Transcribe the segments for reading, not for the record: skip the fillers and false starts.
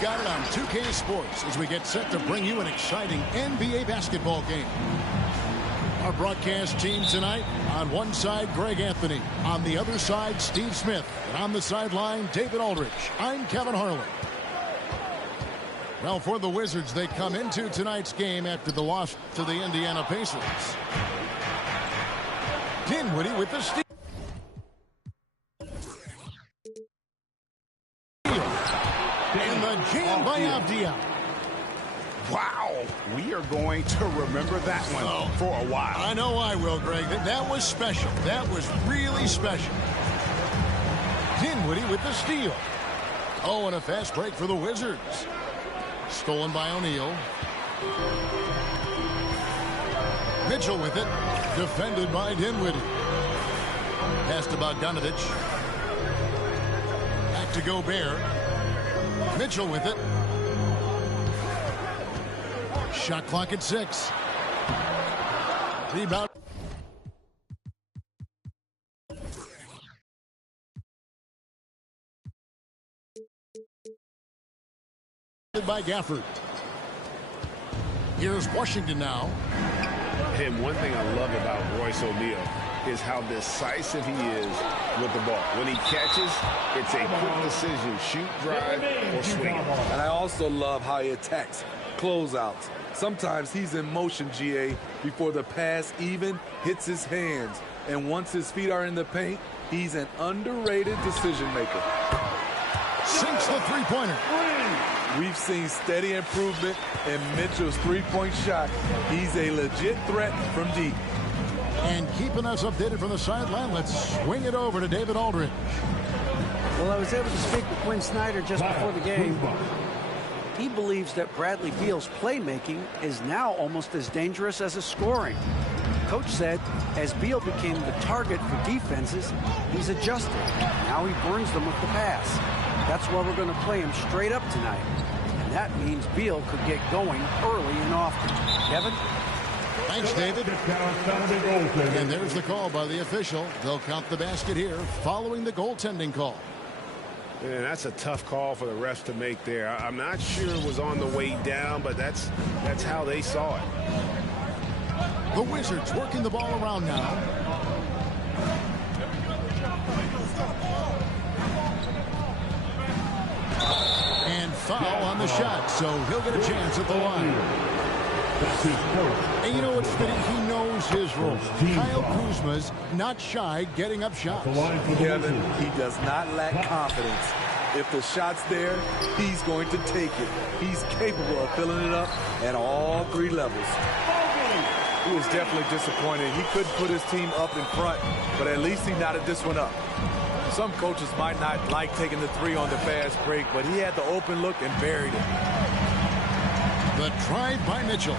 You've got it on 2K Sports as we get set to bring you an exciting NBA basketball game. Our broadcast team tonight, on one side, Greg Anthony. On the other side, Steve Smith. And on the sideline, David Aldridge. I'm Kevin Harlan. Well, for the Wizards, they come into tonight's game after the loss to the Indiana Pacers. Dinwiddie with the steal. And the jam by Avdia. Wow, we are going to remember that one for a while. I know I will, Greg. That was special. That was really special. Dinwiddie with the steal. Oh, and a fast break for the Wizards. Stolen by O'Neal. Mitchell with it. Defended by Dinwiddie. Pass to Bogdanovich. Back to Gobert. Mitchell with it. Shot clock at 6. Rebound. By Gafford. Here's Washington now. And one thing I love about Royce O'Neal is how decisive he is with the ball. When he catches, it's a quick decision, shoot, drive, or swing it. And I also love how he attacks closeouts. Sometimes he's in motion, GA, before the pass even hits his hands. And once his feet are in the paint, he's an underrated decision maker. Sinks the three-pointer. We've seen steady improvement in Mitchell's three-point shot. He's a legit threat from deep. And keeping us updated from the sideline, let's swing it over to David Aldridge. Well, I was able to speak with Quinn Snyder just before the game. He believes that Bradley Beal's playmaking is now almost as dangerous as his scoring. Coach said as Beal became the target for defenses, he's adjusted. Now he burns them with the pass. That's why we're going to play him straight up tonight. And that means Beal could get going early and often. Kevin? Thanks, David. And there's the call by the official. They'll count the basket here following the goaltending call. Man, that's a tough call for the refs to make there. I'm not sure it was on the way down, but that's how they saw it. The Wizards working the ball around now. And foul on the shot, so he'll get a chance at the line. And you know what's fitting? He knows his role. Kyle Kuzma's not shy getting up shots. Kevin, he does not lack confidence. If the shot's there, he's going to take it. He's capable of filling it up at all three levels. He was definitely disappointed. He couldn't put his team up in front, but at least he knotted this one up. Some coaches might not like taking the three on the fast break, but he had the open look and buried it. The drive by Mitchell.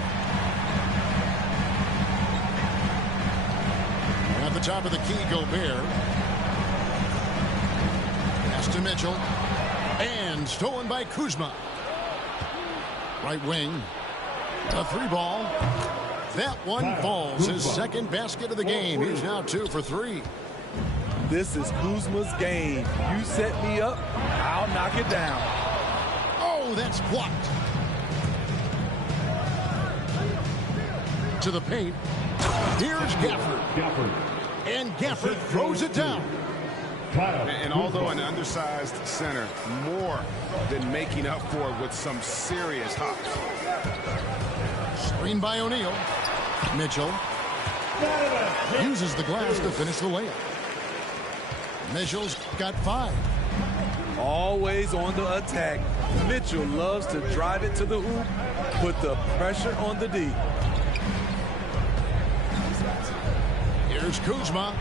At the top of the key, Gobert. Pass to Mitchell. And stolen by Kuzma. Right wing. A three ball. That one falls. His second basket of the game. He's now 2 for 3. This is Kuzma's game. You set me up, I'll knock it down. Oh, that's blocked. To the paint. Here's Gafford. And Gafford throws it down. And although an undersized center, more than making up for it with some serious hops. Screen by O'Neal. Mitchell uses the glass to finish the layup. Mitchell's got 5. Always on the attack. Mitchell loves to drive it to the hoop, put the pressure on the D. Here's Kuzma.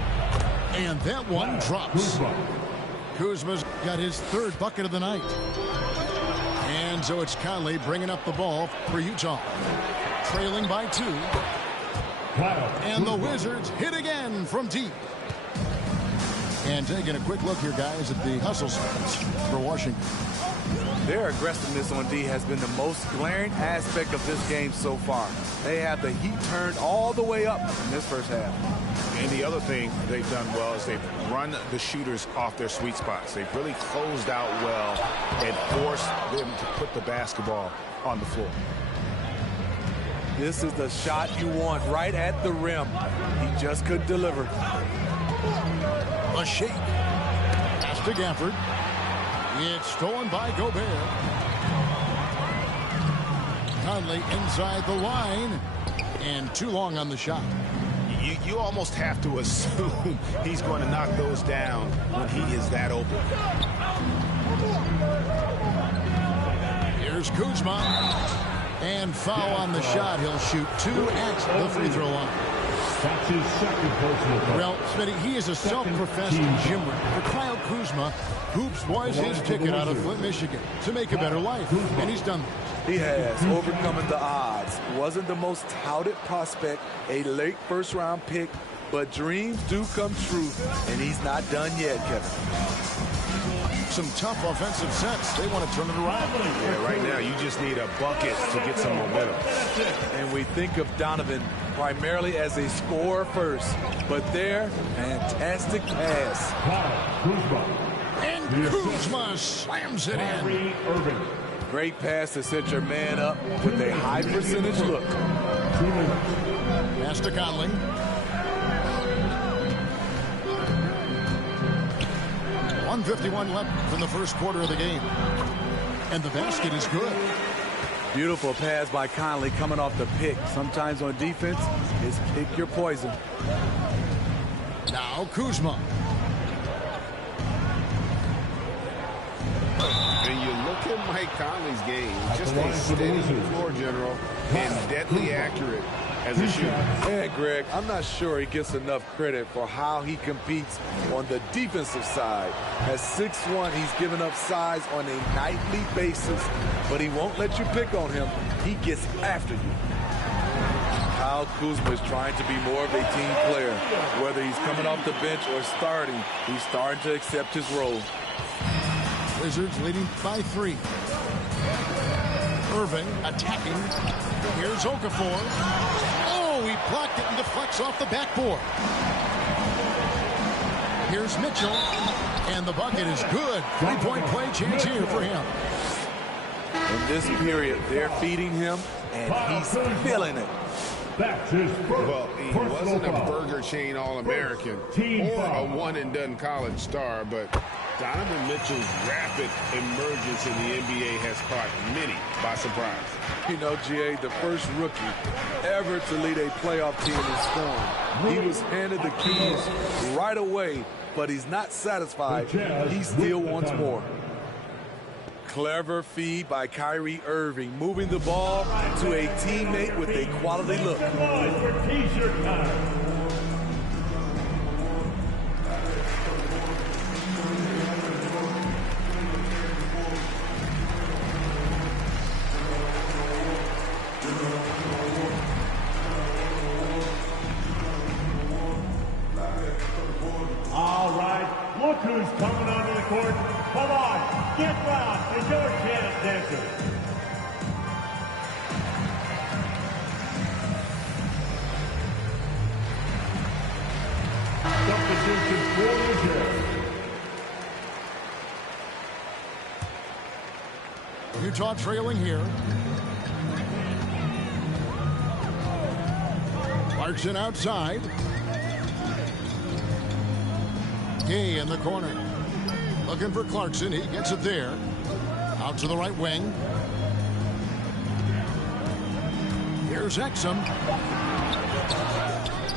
And that one drops. Kuzma's got his 3rd bucket of the night. And so it's Conley bringing up the ball for Utah. Trailing by 2. And the Wizards hit again from deep. And taking a quick look here, guys, at the hustle spots for Washington. Their aggressiveness on D has been the most glaring aspect of this game so far. They have the heat turned all the way up in this first half. And the other thing they've done well is they've run the shooters off their sweet spots. They've really closed out well and forced them to put the basketball on the floor. This is the shot you want right at the rim. He just couldn't deliver. A shake. Pass to Gafford. It's stolen by Gobert. Conley inside the line. And too long on the shot. You almost have to assume he's going to knock those down when he is that open. Here's Kuzma. And foul on the shot. He'll shoot 2 at the free throw line. That's his second personal foul. Well, Smitty, he is a self-professed gym rat. For Kyle Kuzma, hoops was his ticket out of Flint, Michigan to make a better life. And he's done that. He has, overcoming the odds. Wasn't the most touted prospect, a late first-round pick, but dreams do come true, and he's not done yet, Kevin. Some tough offensive sets. They want to turn it around. Yeah, right now you just need a bucket to get some momentum. And we think of Donovan primarily as a scorer first, but there, fantastic pass. And Kuzma slams it in. Great pass to set your man up with a high percentage look. Pass to Conley. .151 left from the first quarter of the game. And the basket is good. Beautiful pass by Conley coming off the pick. Sometimes on defense, it's pick your poison. Now Kuzma. And you look at Mike Conley's game, just a steady floor general and deadly accurate as a shooter. And Greg, I'm not sure he gets enough credit for how he competes on the defensive side. At 6'1", he's given up size on a nightly basis, but he won't let you pick on him. He gets after you. Kyle Kuzma is trying to be more of a team player. Whether he's coming off the bench or starting, he's starting to accept his role. Wizards leading by 3. Irving attacking. Here's Okafor. Oh, he blocked it and deflects off the backboard. Here's Mitchell. And the bucket is good. 3-point play chance here for him. In this period, they're feeding him, and he's feeling it. Well, he wasn't a burger chain All-American or a one-and-done college star, but Donovan Mitchell's rapid emergence in the NBA has caught many by surprise. You know, GA, the first rookie ever to lead a playoff team in scoring. He was handed the keys right away, but he's not satisfied. He still wants more. Clever feed by Kyrie Irving, moving the ball to a teammate with a quality look. All right, look who's coming onto the court. Come on, get round. It's your chance, dancer. Substitution for the Jazz. Utah trailing here. Clarkson outside. Gay in the corner. Looking for Clarkson. He gets it there. Out to the right wing. Here's Exum.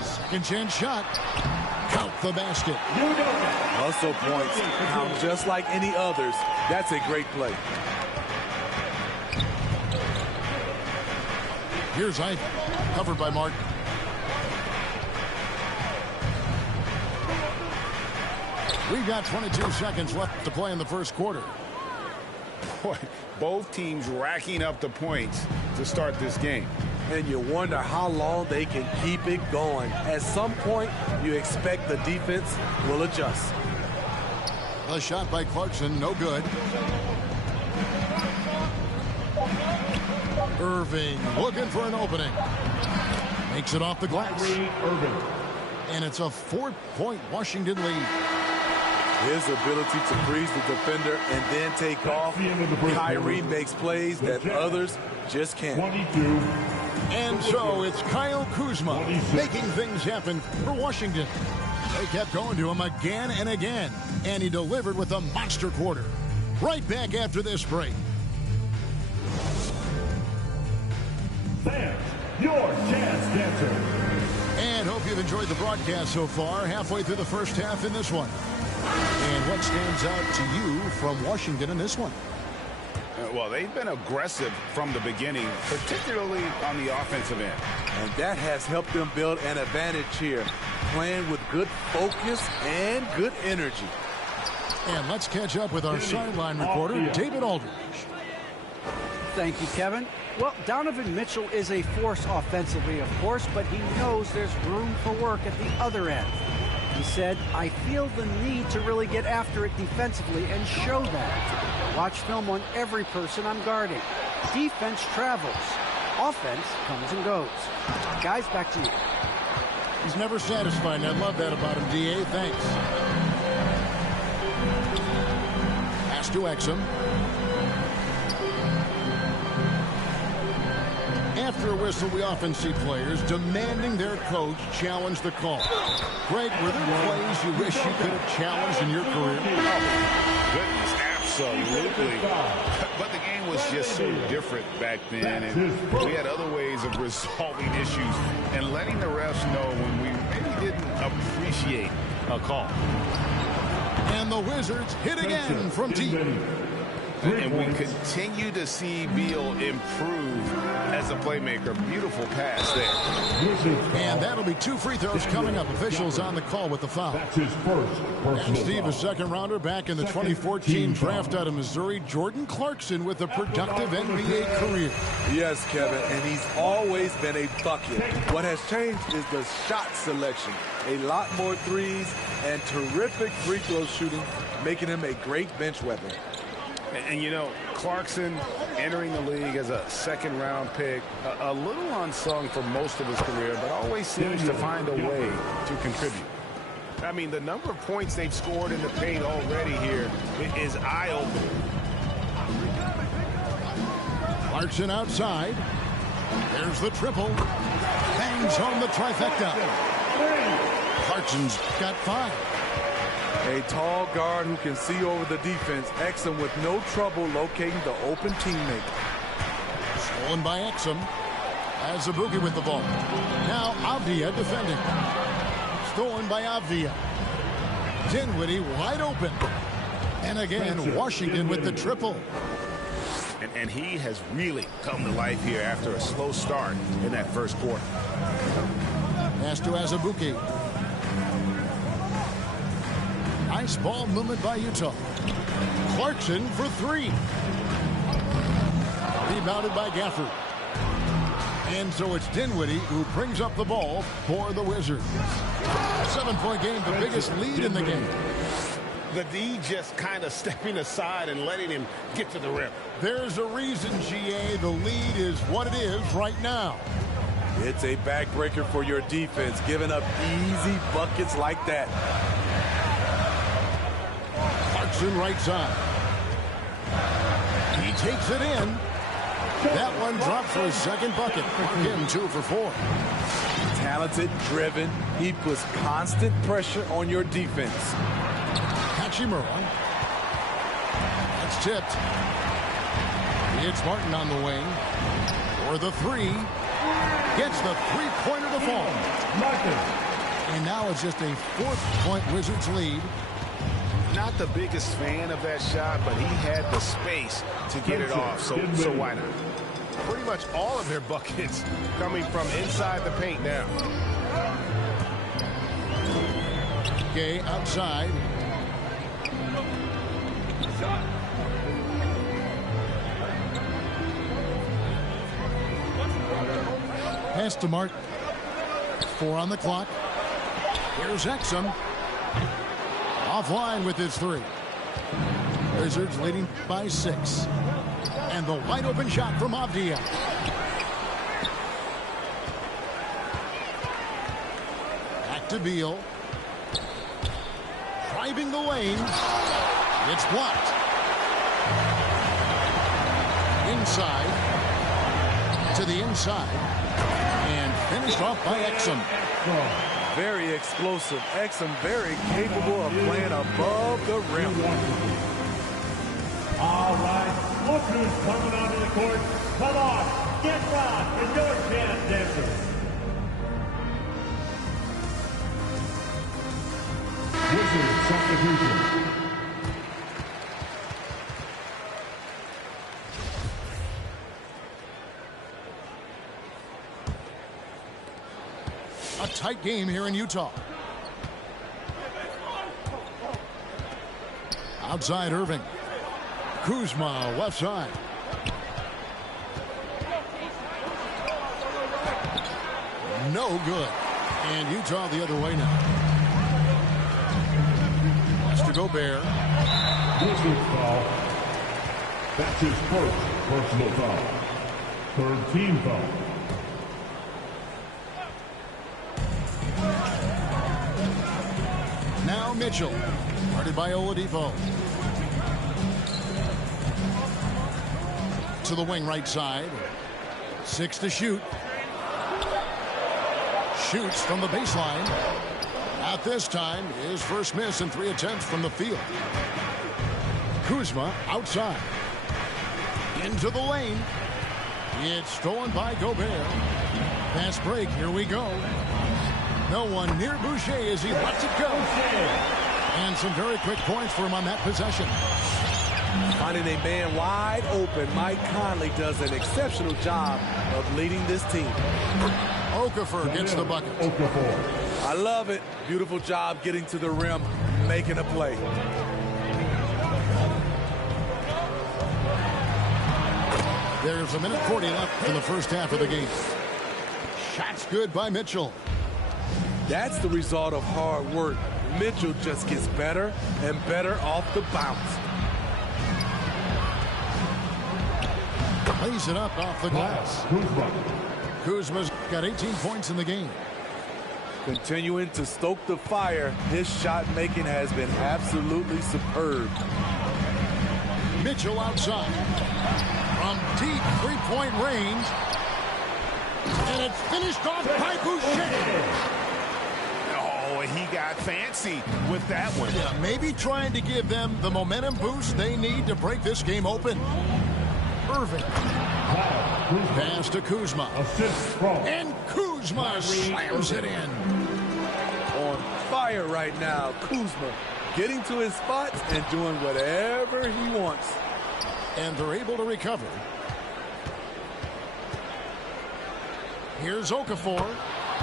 Second chance shot. Count the basket. Hustle points count just like any others. That's a great play. Here's Ivey. Covered by Martin. We've got 22 seconds left to play in the first quarter. Boy, both teams racking up the points to start this game. And you wonder how long they can keep it going. At some point, you expect the defense will adjust. A shot by Clarkson, no good. Irving looking for an opening. Makes it off the glass. And it's a 4-point Washington lead. His ability to freeze the defender and then take off. Kyrie makes plays that others just can't. 22. And so it's Kyle Kuzma making things happen for Washington. They kept going to him again and again, and he delivered with a monster quarter. Right back after this break. Fans, your chance dancer. And hope you've enjoyed the broadcast so far. Halfway through the first half in this one. And what stands out to you from Washington in this one? Well, they've been aggressive from the beginning, particularly on the offensive end. And that has helped them build an advantage here, playing with good focus and good energy. And let's catch up with our sideline reporter, David Aldridge. Thank you, Kevin. Well, Donovan Mitchell is a force offensively, of course, but he knows there's room for work at the other end. He said, I feel the need to really get after it defensively and show that. Watch film on every person I'm guarding. Defense travels. Offense comes and goes. Guys, back to you. He's never satisfied, and I love that about him, D.A. Thanks. Pass to Exum. After a whistle, we often see players demanding their coach challenge the call. Greg, were there plays you wish you could have challenged in your career? Goodness, absolutely. But the game was just so different back then, and we had other ways of resolving issues and letting the refs know when we maybe didn't appreciate a call. And the Wizards hit again from deep. And we continue to see Beal improve as a playmaker. Beautiful pass there. And that'll be 2 free throws coming up. Officials on the call with the foul. That's his first And Steve, a second rounder back in the 2014 draft out of Missouri, Jordan Clarkson with a productive NBA career. Yes, Kevin, and he's always been a bucket. What has changed is the shot selection. A lot more threes and terrific free throw shooting, making him a great bench weapon. And you know, Clarkson entering the league as a second-round pick, a little unsung for most of his career, but always seems to find a way to contribute. I mean, the number of points they've scored in the paint already here is eye-opening. Clarkson outside. There's the triple. Bangs home the trifecta. Clarkson's got 5. A tall guard who can see over the defense. Exum with no trouble locating the open teammate. Stolen by Exum. Azubuike with the ball. Now Avdia defending. Stolen by Avdia. Dinwiddie wide open. And again, Washington with the triple. And he has really come to life here after a slow start in that first quarter. Pass to Azubuike. Nice ball movement by Utah. Clarkson for 3. Rebounded by Gafford. And so it's Dinwiddie who brings up the ball for the Wizards. 7-point game, the biggest lead in the game. The D just kind of stepping aside and letting him get to the rim. There's a reason, GA, the lead is what it is right now. It's a backbreaker for your defense, giving up easy buckets like that. Clarkson right side. He takes it in. That one drops for his second bucket. Again, 2 for 4. Talented, driven. He puts constant pressure on your defense. Hachimura. That's tipped. It's Martin on the wing. For the 3. Gets the 3-pointer to fall. And now it's just a 4-point Wizards lead. Not the biggest fan of that shot, but he had the space to get it off, so why not? Pretty much all of their buckets coming from inside the paint now. Gay outside. Pass to Martin. 4 on the clock. Here's Exum. Offline with his 3. Wizards leading by 6. And the wide open shot from Avdia. to Beal. Driving the lane. It's blocked. Inside. To the inside. And finished off by Exum. Very explosive. Exum very capable of playing above the rim. All right, look who's coming onto the court. Come on, get round. It's your chance, Denver. Wizards substitution. A tight game here in Utah. Outside Irving. Kuzma, left side. No good. And Utah the other way now. Has to Gobert. Wizards foul. That's his first personal foul. Third team foul. Now Mitchell. Guarded by Oladipo. To the wing right side. 6 to shoot. Shoots from the baseline. Not this time. His first miss in 3 attempts from the field. Kuzma outside. Into the lane. It's stolen by Gobert. Fast break. Here we go. No one near Boucher as he lets it go. And some very quick points for him on that possession. Finding a man wide open, Mike Conley does an exceptional job of leading this team. Okafor gets the bucket. Okafor. I love it. Beautiful job getting to the rim, making a play. There's 1:40 left in the first half of the game. Shots good by Mitchell. That's the result of hard work. Mitchell just gets better and better off the bounce. Lays it up off the glass. Kuzma's got 18 points in the game. Continuing to stoke the fire, his shot making has been absolutely superb. Mitchell outside. From deep three-point range. And it's finished off by Boucher. Oh, he got fancy with that one. Yeah, maybe trying to give them the momentum boost they need to break this game open. Irving. Pass to Kuzma. And Kuzma slams it in. On fire right now, Kuzma. Getting to his spots and doing whatever he wants. And they're able to recover. Here's Okafor.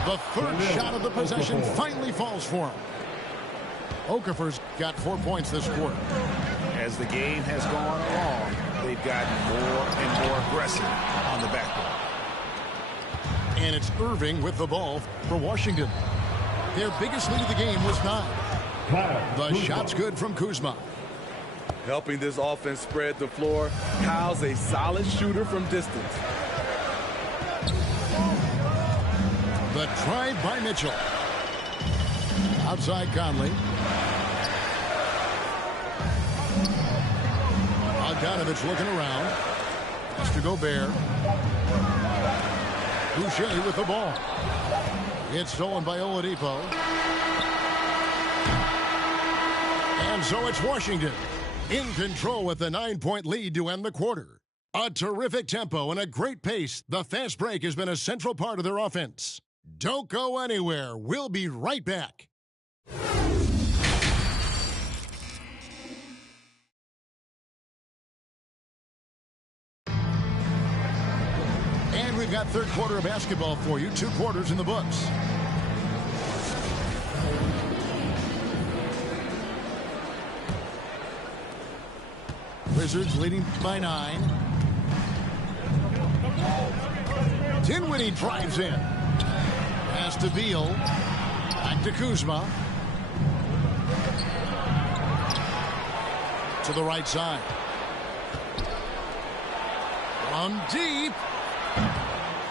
The third shot of the possession finally falls for him. Okafor's got 4 points this quarter. As the game has gone along, they've gotten more and more aggressive on the backboard. And it's Irving with the ball for Washington. Their biggest lead of the game was 9. The shot's good from Kuzma. Helping this offense spread the floor. Kyle's a solid shooter from distance. The drive by Mitchell. Outside Conley. Bogdanovich looking around. Has to Gobert. Boucher with the ball. It's stolen by Oladipo. And so it's Washington in control with the 9-point lead to end the quarter. A terrific tempo and a great pace. The fast break has been a central part of their offense. Don't go anywhere. We'll be right back. And we've got third quarter of basketball for you. 2 quarters in the books. Wizards leading by 9. Dinwiddie drives in. Pass to Beal. Back to Kuzma. To the right side. From deep.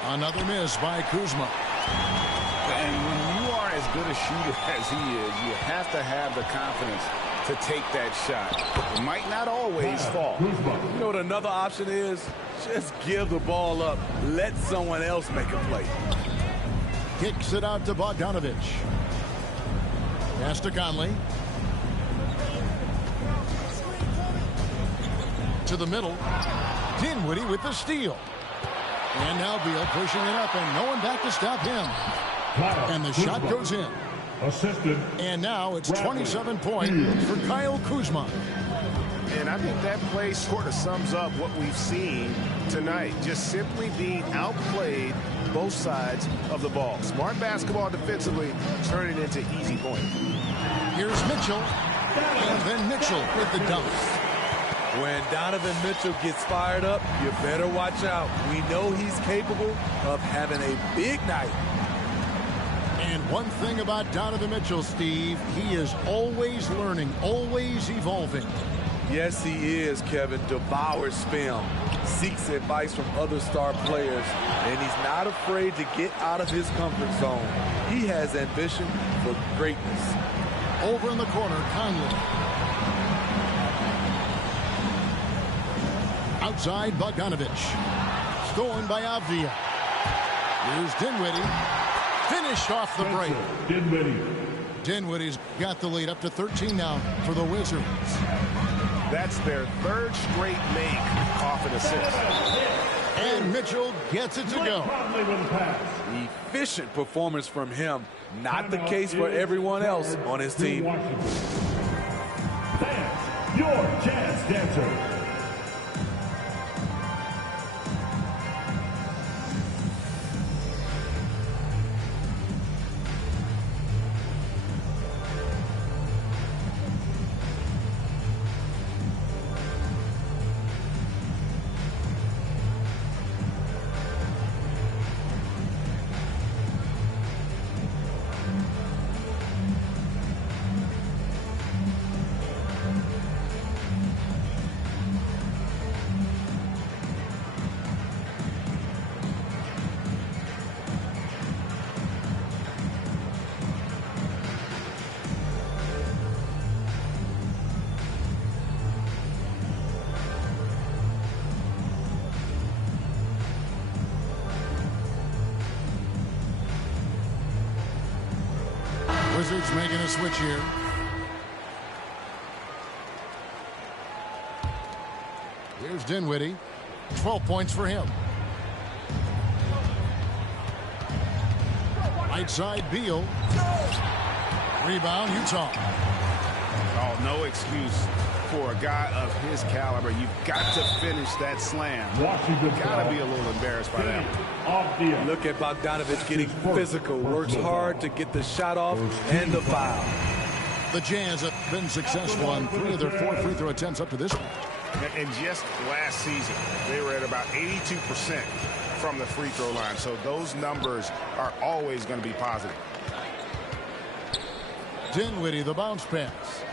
Another miss by Kuzma. And when you are as good a shooter as he is, you have to have the confidence to take that shot. It might not always fall. You know what another option is? Just give the ball up. Let someone else make a play. Kicks it out to Bogdanovich. Pass to Conley. To the middle. Dinwiddie with the steal. And now Beal pushing it up, and no one back to stop him. And the shot goes in. Assisted. And now it's 27 points for Kyle Kuzma. And I think that play sort of sums up what we've seen tonight. Just simply being outplayed both sides of the ball. Smart basketball defensively, turning into easy points. Here's Mitchell. And then Mitchell with the dunk. When Donovan Mitchell gets fired up, you better watch out. We know he's capable of having a big night. And one thing about Donovan Mitchell, Steve, he is always learning, always evolving. Yes, he is, Kevin. Devours film, seeks advice from other star players, and he's not afraid to get out of his comfort zone. He has ambition for greatness. Over in the corner, Conley. Outside, Bogdanovich. Stolen by Avdija. Here's Dinwiddie. Finished off the break. Dinwiddie's got the lead up to 13 now for the Wizards. That's their third straight make off an assist. And Mitchell gets it to go. Efficient performance from him. Not the case for everyone else on his team. That's your chance dancer. Wizards making a switch here. Here's Dinwiddie. 12 points for him. Right side, Beal. Rebound, Utah. Oh, no excuse for a guy of his caliber. You've got to finish that slam. You've got to be a little embarrassed by that. Look at Bogdanovich getting physical. Works hard to get the shot off and the foul. The Jazz have been successful on 3 of their 4 free throw attempts up to this point. And just last season, they were at about 82% from the free throw line. So those numbers are always going to be positive. Dinwiddie, the bounce pass.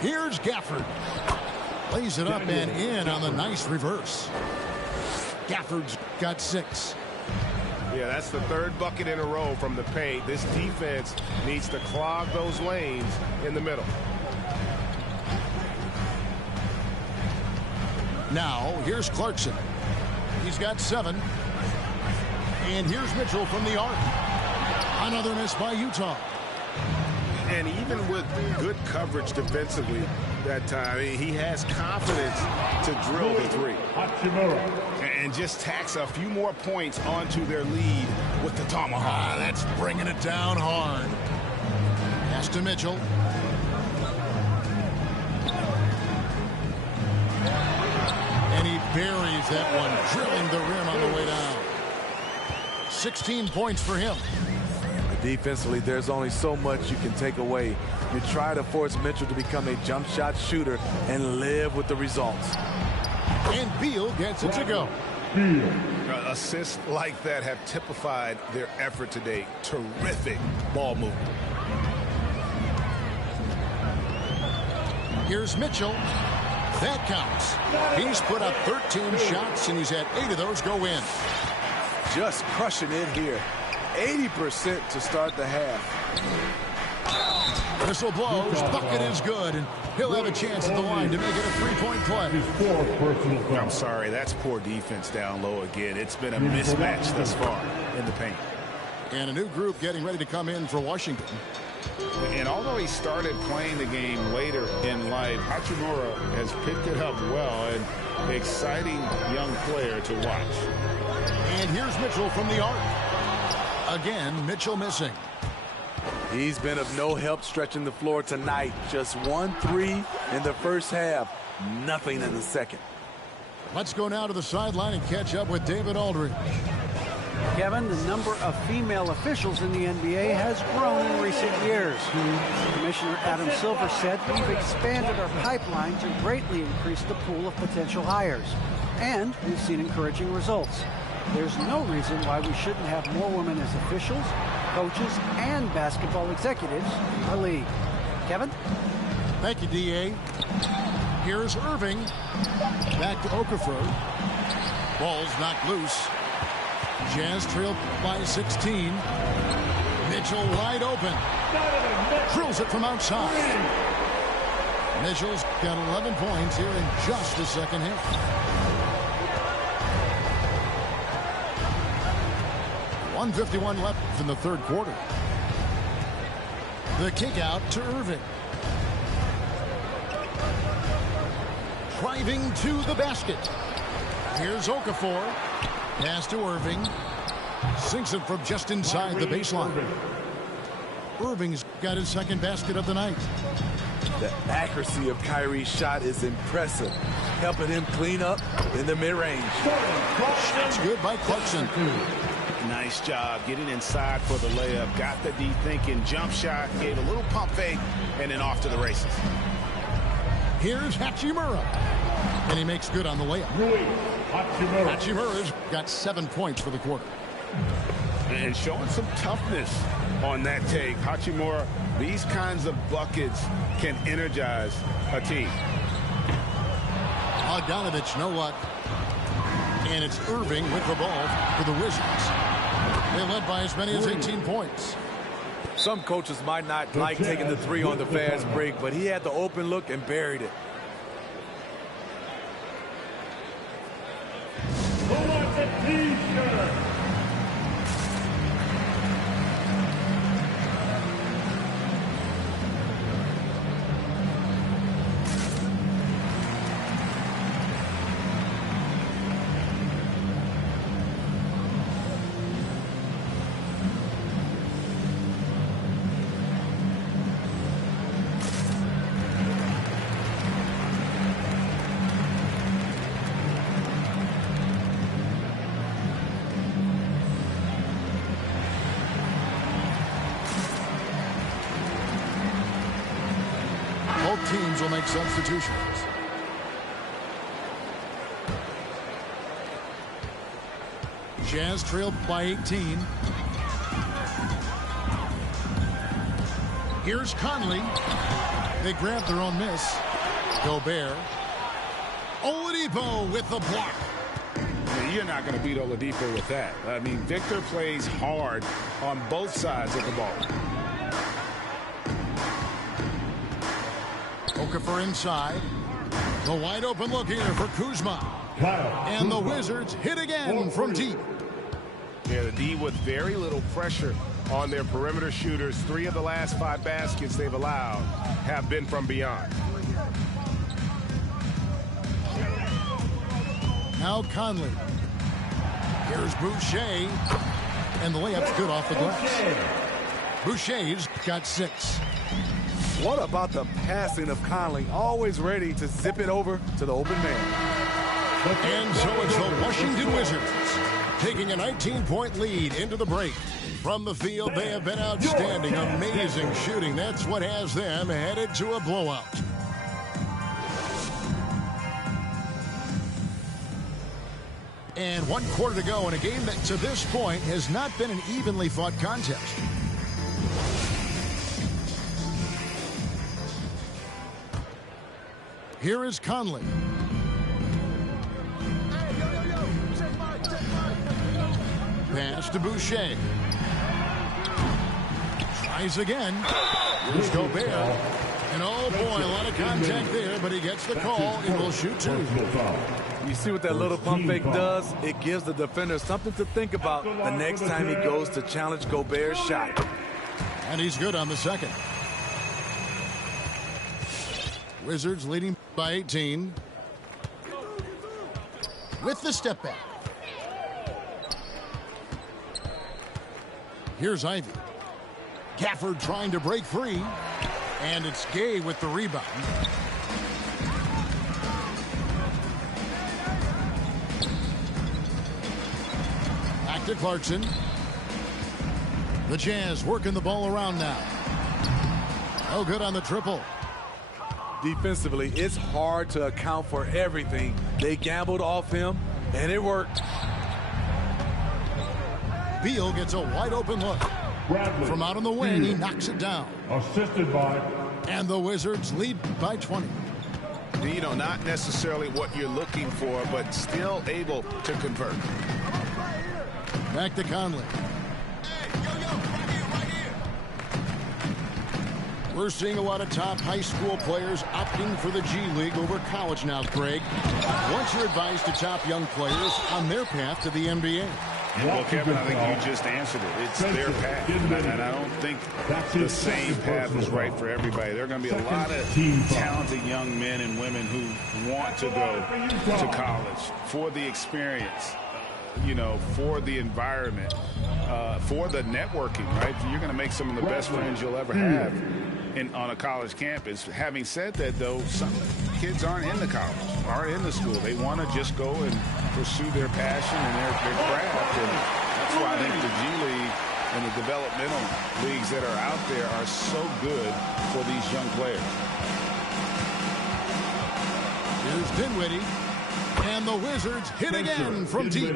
Here's Gafford. Lays it up and in on the nice reverse. Gafford's got 6. Yeah, that's the third bucket in a row from the paint. This defense needs to clog those lanes in the middle. Now, here's Clarkson. He's got 7. And here's Mitchell from the arc. Another miss by Utah. And even with good coverage defensively that time, he has confidence to drill the 3. And just tacks a few more points onto their lead with the tomahawk. That's bringing it down hard. Pass to Mitchell. And he buries that one, drilling the rim on the way down. 16 points for him. Defensively, there's only so much you can take away. You try to force Mitchell to become a jump shot shooter and live with the results. And Beal gets it to go. Assists like that have typified their effort today. Terrific ball movement. Here's Mitchell. That counts. He's put up 13 shots, and he's had 8 of those go in. Just crushing it here. 80% to start the half. Whistle blows, bucket is good, and he'll have a chance at the line to make it a three-point play. I'm sorry, that's poor defense down low again. It's been a mismatch thus far in the paint. And a new group getting ready to come in for Washington. And although he started playing the game later in life, Hachimura has picked it up well, and exciting young player to watch. And here's Mitchell from the arc. Again, Mitchell missing. He's been of no help stretching the floor tonight. Just 1 3 in the first half. Nothing in the second. Let's go now to the sideline and catch up with David Aldridge. Kevin, the number of female officials in the NBA has grown in recent years. Commissioner Adam Silver said we've expanded our pipeline to greatly increase the pool of potential hires. And we've seen encouraging results. There's no reason why we shouldn't have more women as officials, coaches, and basketball executives in our league. Kevin? Thank you, D.A. Here's Irving. Back to Okafor. Ball's knocked loose. Jazz trailed by 16. Mitchell wide open. Drills it from outside. Mitchell's got 11 points here in just the second half. 1:51 left in the third quarter. The kick out to Irving. Driving to the basket. Here's Okafor. Pass to Irving. Sinks it from just inside the baseline. Irving's got his second basket of the night. The accuracy of Kyrie's shot is impressive, helping him clean up in the mid-range. That's good by Clarkson. Nice job getting inside for the layup. Got the D thinking, jump shot, gave a little pump fake, and then off to the races. Here's Hachimura. And he makes good on the layup. Hachimura's got 7 points for the quarter. And showing some toughness on that take. Hachimura, these kinds of buckets can energize a team. Bogdanovich, no luck. And it's Irving with the ball for the Wizards. They led by as many as 18 points. Some coaches might not like taking the three on the fast break, but he had the open look and buried it. Who wants a t-shirt? Both teams will make substitutions. Jazz trailed by 18. Here's Conley. They grab their own miss. Gobert. Oladipo with the block. You're not going to beat Oladipo with that. I mean, Victor plays hard on both sides of the ball. Okafor inside. The wide open look here for Kuzma. And the Wizards hit again from deep. Yeah, the D with very little pressure on their perimeter shooters. 3 of the last 5 baskets they've allowed have been from beyond. Now Conley. Here's Boucher. And the layup's good off the glass. Boucher's got 6. What about the passing of Conley? Always ready to zip it over to the open man. And so it's the Washington Wizards taking a 19-point lead into the break. From the field, they have been outstanding. Amazing shooting. That's what has them headed to a blowout. And 1 quarter to go in a game that to this point has not been an evenly fought contest. Here is Conley. Pass to Boucher. Tries again. Here's Gobert. And oh boy, a lot of contact there, but he gets the call and will shoot two. You see what that little pump fake does? It gives the defender something to think about the next time he goes to challenge Gobert's shot. And he's good on the second. Wizards leading by 18. With the step back. Here's Ivy. Gafford trying to break free. And it's Gay with the rebound. Back to Clarkson. The Jazz working the ball around now. Oh, good on the triple. Defensively, it's hard to account for everything. They gambled off him, and it worked. Beal gets a wide open look. Bradley. From out on the wing, he knocks it down. Assisted by. And the Wizards lead by 20. You know, not necessarily what you're looking for, but still able to convert. Back to Conley. We're seeing a lot of top high school players opting for the G League over college now, Craig. What's your advice to top young players on their path to the NBA? Well, Kevin, I think you just answered it. It's their path. And I don't think the same path is right for everybody. There are going to be a lot of talented young men and women who want to go to college for the experience, you know, for the environment, for the networking, right? You're going to make some of the best friends you'll ever have on a college campus. Having said that, though, some kids aren't in the college, aren't in the school. They want to just go and pursue their passion and their craft. And that's why I think the G League and the developmental leagues that are out there are so good for these young players. Here's Dinwiddie. And the Wizards hit again from deep.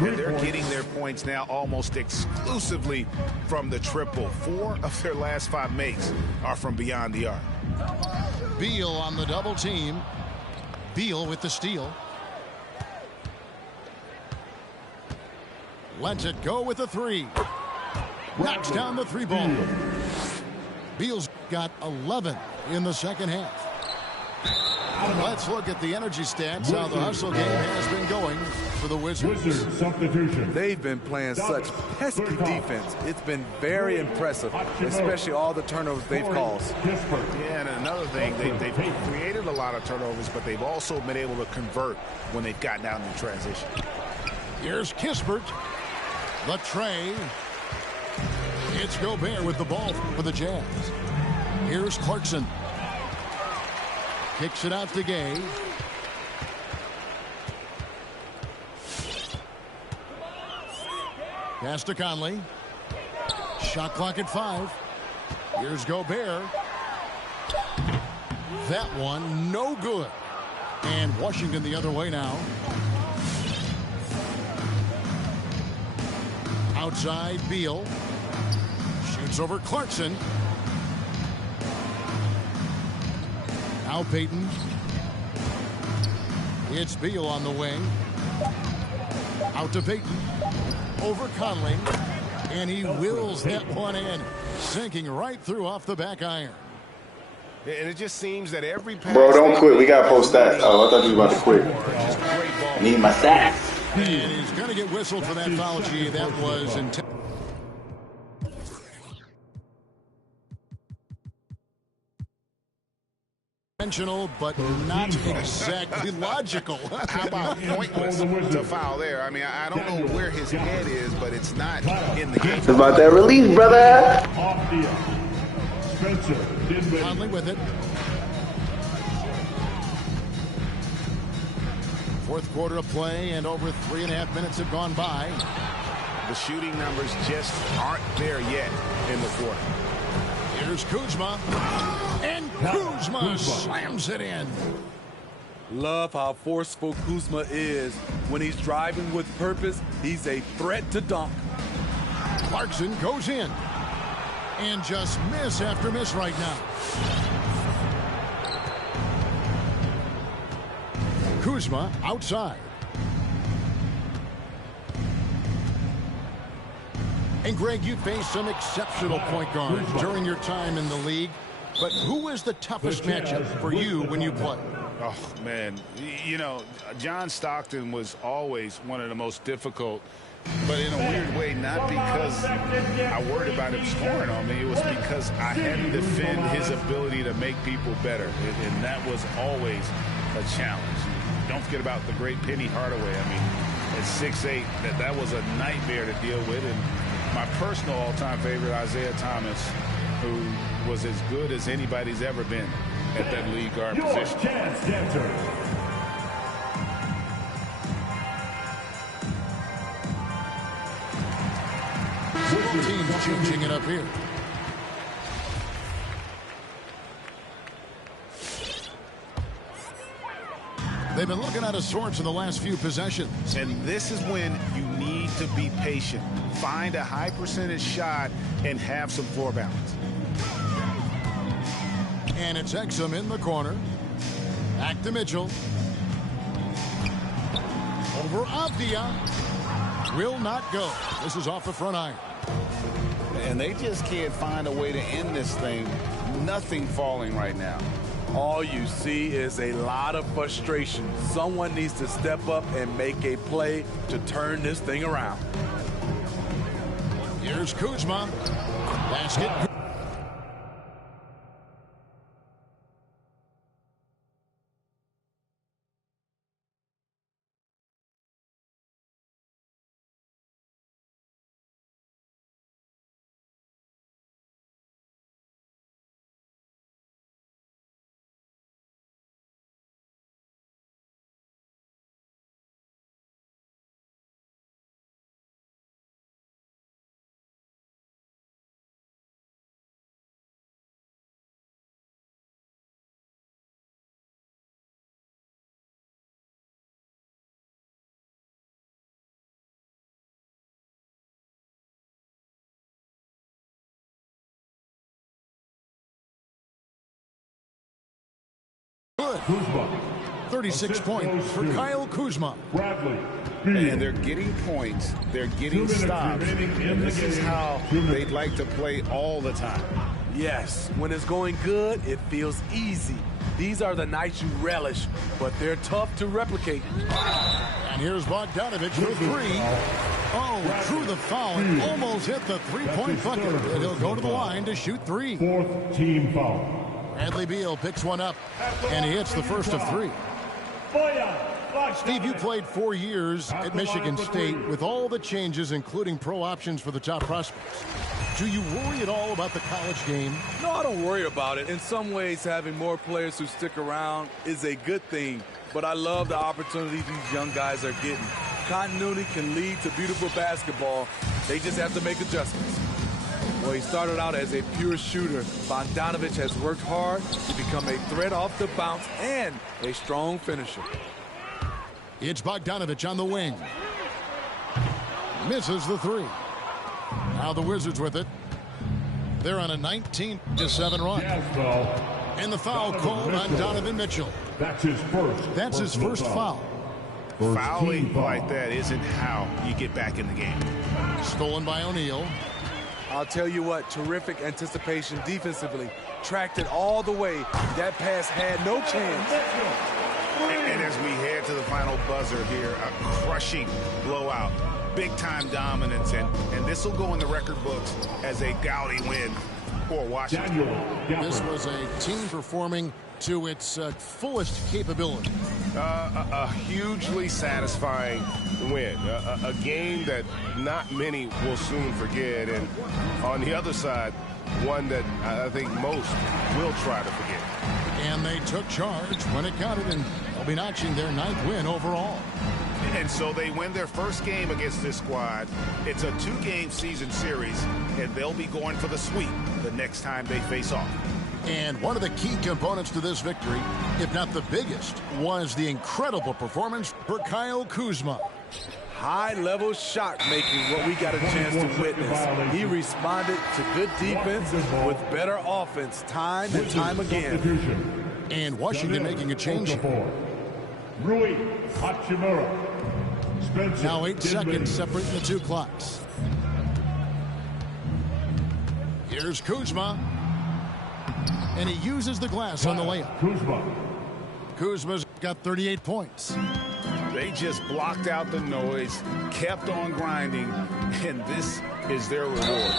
And they're getting their points now almost exclusively from the triple. 4 of their last 5 makes are from beyond the arc. Beal on the double team. Beal with the steal. Lets it go with the 3. Knocks down the 3-ball. Beal's got 11 in the second half. Let's look at the energy stats, how the hustle game has been going for the Wizards. Substitution. They've been playing such pesky defense. It's been very impressive, especially all the turnovers they've caused. Yeah, and another thing, they've created a lot of turnovers, but they've also been able to convert when they've gotten out in transition. Here's Kispert. The tray. It's Gobert with the ball for the Jazz. Here's Clarkson. Kicks it out to Gay. Pass to Conley. Shot clock at 5. Here's Gobert. That one no good. And Washington the other way now. Outside Beal. Shoots over Clarkson. Now Payton. It's Beal on the wing. Out to Payton. Over Conley. And he wills that one in. Sinking right through off the back iron. And it just seems that every pass... Bro, don't quit. We got to post that. Oh, I thought you were about to quit. I need my stats. And he's going to get whistled for that foul, G. That was intentional, but not exactly logical. How about pointless to foul there? I mean, I don't know where his head is, but it's not in the game. It's about that release, brother. Off deal. Spencer Dinwiddie. Conley with it. Fourth quarter of play, and over 3.5 minutes have gone by. The shooting numbers just aren't there yet in the quarter. Here's Kuzma. And Kuzma slams it in. Love how forceful Kuzma is. When he's driving with purpose, he's a threat to dunk. Clarkson goes in. And just miss after miss right now. Kuzma outside. And Greg, you faced some exceptional point guards during your time in the league. But who was the toughest matchup for you when you played? Oh, man. You know, John Stockton was always one of the most difficult, but in a weird way, not because I worried about him scoring on me. It was because I had to defend his ability to make people better, and that was always a challenge. Don't forget about the great Penny Hardaway. I mean, at 6'8", that was a nightmare to deal with. And my personal all-time favorite, Isaiah Thomas, who was as good as anybody's ever been at that lead guard position. Teams changing it up here. They've been looking out of sorts in the last few possessions. And this is when you need to be patient. Find a high percentage shot and have some floor balance. And it's Exum in the corner. Back to Mitchell. Over Avdia. Will not go. This is off the front iron. And they just can't find a way to end this thing. Nothing falling right now. All you see is a lot of frustration. Someone needs to step up and make a play to turn this thing around. Here's Kuzma. Basket. Kuzma. 36 points for Kyle Kuzma. Bradley. And they're getting points. They're getting stops. And this is how they'd like to play all the time. Yes, when it's going good, it feels easy. These are the nights you relish, but they're tough to replicate. And here's Bogdanovich for three. Oh, drew the foul and almost hit the three-point bucket. And he'll go to the line to shoot three. Fourth team foul. Bradley Beal picks one up, and he hits the first of three. Steve, you played 4 years at Michigan State with all the changes, including pro options for the top prospects. Do you worry at all about the college game? No, I don't worry about it. In some ways, having more players who stick around is a good thing, but I love the opportunities these young guys are getting. Continuity can lead to beautiful basketball. They just have to make adjustments. Well, he started out as a pure shooter. Bogdanovich has worked hard to become a threat off the bounce and a strong finisher. It's Bogdanovich on the wing. Misses the three. Now the Wizards with it. They're on a 19-7 run. And the foul called on Donovan Mitchell. That's his first foul. Fouling like that isn't how you get back in the game. Stolen by O'Neal. I'll tell you what, terrific anticipation defensively. Tracked it all the way. That pass had no chance. And as we head to the final buzzer here, a crushing blowout. Big-time dominance, and this will go in the record books as a gaudy win for Washington. This was a team performing to its fullest capability. A hugely satisfying win. A game that not many will soon forget. And on the other side, one that I think most will try to forget. And they took charge when it counted, and they'll be notching their 9th win overall. And so they win their first game against this squad. It's a 2-game season series, and they'll be going for the sweep the next time they face off. And one of the key components to this victory, if not the biggest, was the incredible performance for Kyle Kuzma. High-level shot making, what we got a chance to witness. He responded to good defense with better offense time and time again. And Washington making a change. Rui Hachimura. Now 8 seconds separating the two clocks. Here's Kuzma. And he uses the glass on the layup. Kuzma's got 38 points. They just blocked out the noise, kept on grinding, and this is their reward.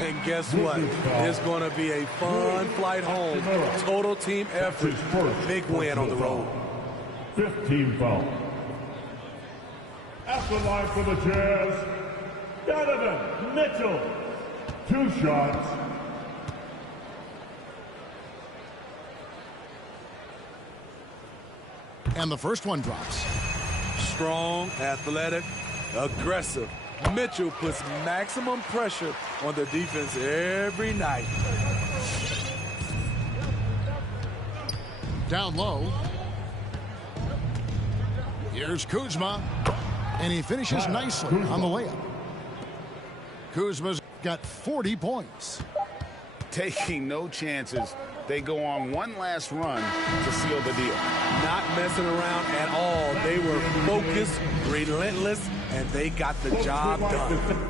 And guess what? It's going to be a fun flight home. Total team effort. Big win on the road. 15 foul. At the line for the Jazz, Donovan Mitchell. 2 shots. And the first one drops. Strong, athletic, aggressive. Mitchell puts maximum pressure on the defense every night. Down low. Here's Kuzma. And he finishes nicely on the layup. Kuzma's got 40 points. Taking no chances. They go on one last run to seal the deal. Not messing around at all. They were focused, relentless, and they got the job done.